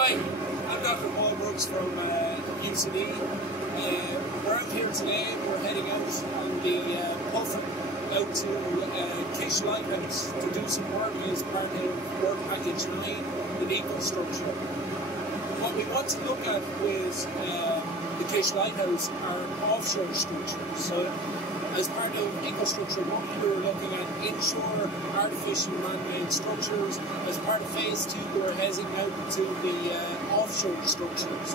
Hi, I'm Dr. Paul Brooks from UCD. We're out here today. We're heading out on the Puffin out to Kish Lighthouse to do some work as part of work package 9 in Ecostructure. What we want to look at with the Kish Lighthouse are offshore structures. So, as part of Ecostructure 1, we were looking at inshore artificial man-made structures. As part of phase 2, we were heading out to the offshore structures.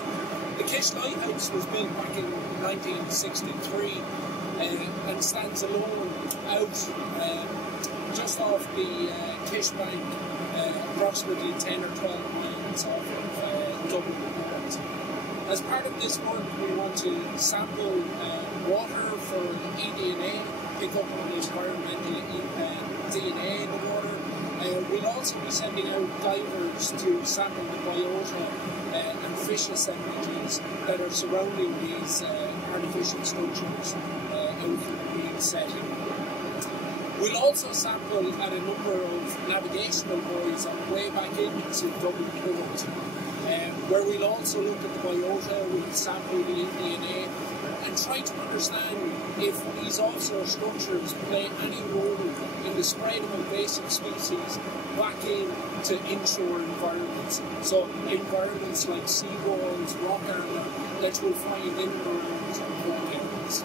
The Kish Lighthouse was built back in 1963 and stands alone out just off the Kish Bank, approximately 10 or 12 miles off of Dublin Bay. As part of this work, we want to sample water for eDNA, pick up on environmental DNA in the water. We'll also be sending out divers to sample the biota and fish assemblages that are surrounding these artificial structures out in the green setting. We'll also sample at a number of navigational buoys on the way back into Dublin Port, where we'll also look at the biota, we'll sample the eDNA, and try to understand if these offshore structures play any role in the spread of invasive species back into inshore environments. So environments like seawalls, rock armour that you'll find in and around coal areas.